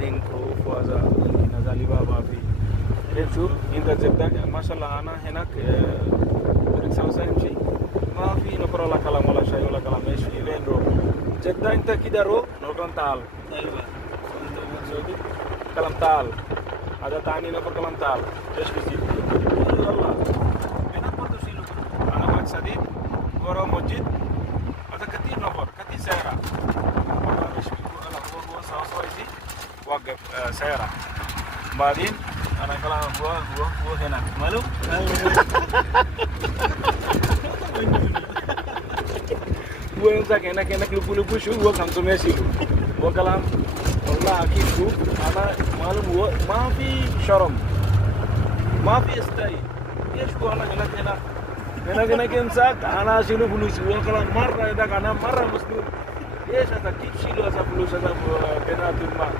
Zinkruf also Nazaliba في شوف انت جدا ما شاء الله انا هناك ركسا يمشي ما في نقرا لا كلام ولا شيء ولا كلام ايش وين رو جدا انت كده رو نقرا تعال ايوه كلام تعال هذا تعني نقرا كلام تعال ايش كثير والله هنا برضه شيلو انا مقصدي ورا مسجد هذا كثير نفر كثير سيارة ايش بيقول هو سويسي وقف سيارة بعدين أنا كلام هو هنا ماله؟ هو يمسك هناك لبو شو هو كان سميسي هو كلام والله أكيد شو أنا معلوم هو ما في شرم ما في استاي إيش هو أنا هناك يمسك أنا أشيله فلوس هو كلام مرة إذا أنا مرة مسلم إيش هذا كيف شيله هذا فلوس هذا بنات الماء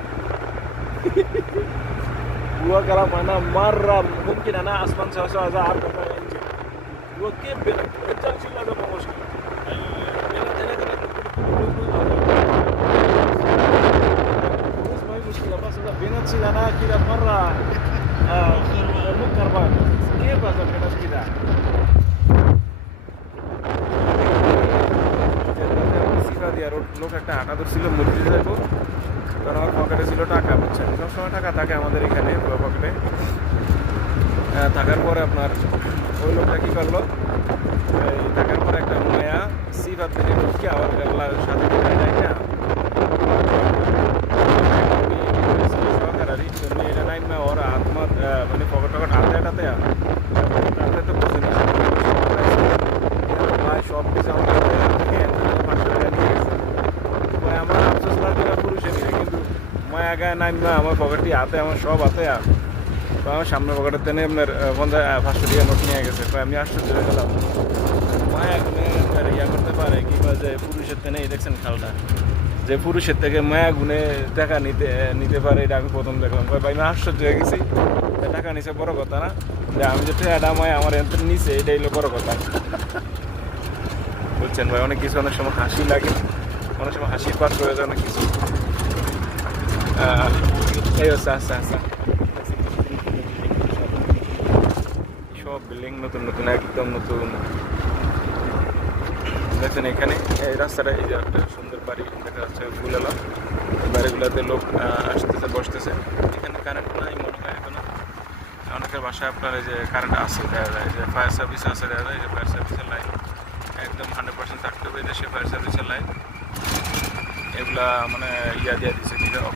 هو كلام أنا مرة ممكن أنا أصلا سوى أعرف كيف إنجيل هو كيف بينك أنت شيل هذا ما مشكلة بس ما هي مشكلة بس إذا بينك شيل أنا كذا مرة مو كربان كيف هذا بينك كذا লোক একটা আটা ধরছিল মসজিদে যাবো কারণ আমার পকেটে ছিল টাকা বুঝছেন সবসময় টাকা থাকে আমাদের এখানে পকেটে থাকার পরে আপনার ওই লোকটা কী করলো এই থাকার পরে একটা নয়া সিফাত থেকে ঢুকে আবার গেলার সাথে যায় না সহকারী এটা নাইন মা ওর আত্মা মানে পকেট হাতে হাতে হাতে তো বসে ভাই সব কিছু আমার আমার আফসোস লাগে না পুরুষে নিয়ে কিন্তু মায়া গায়ে নাই না আমার পকেটটি হাতে আমার সব হাতে আর তো আমার সামনে পকেটের টেনে আপনার 500 নোট নিয়ে গেছে আমি আশ্চর্য হয়ে গেলাম মায়া গুনে ইয়া করতে পারে কিংবা যে পুরুষের টেনে দেখছেন খালটা যে পুরুষের থেকে মায়া গুনে টাকা নিতে পারে এটা আমি প্রথম দেখলাম ভাই আমি আশ্চর্য হয়ে গেছি টাকা নিচে বড় কথা না যে আমি যে টাকাটা মায়া আমার এত নিচে এটাই হলো বড় কথা বলছেন ভাই অনেক কিছু অনেক সময় হাসি লাগে অনেক সময় হাসির পাত্র হয়ে যায় অনেক কিছু এই হচ্ছে আস্তে আস্তে সব বিল্ডিং নতুন নতুন একদম নতুন দেখছেন এখানে এই রাস্তাটা এই যে একটা সুন্দর বাড়ি দেখা যাচ্ছে ফুলেলা বাড়িগুলোতে লোক আসতেছে বসতেছে এখানে কারেন্ট নাই মনে হয় এখনো অনেকের বাসায় আপনার এই যে কারেন্ট আছে দেখা যায় যে ফায়ার সার্ভিস আছে দেখা যায় যে ফায়ার সার্ভিসের লাইন একদম 100% থাকতে হবে দেশে ফায়ার সার্ভিসের লাইন এগুলা মানে ইয়া দিয়ে দিচ্ছে ঠিক আছে।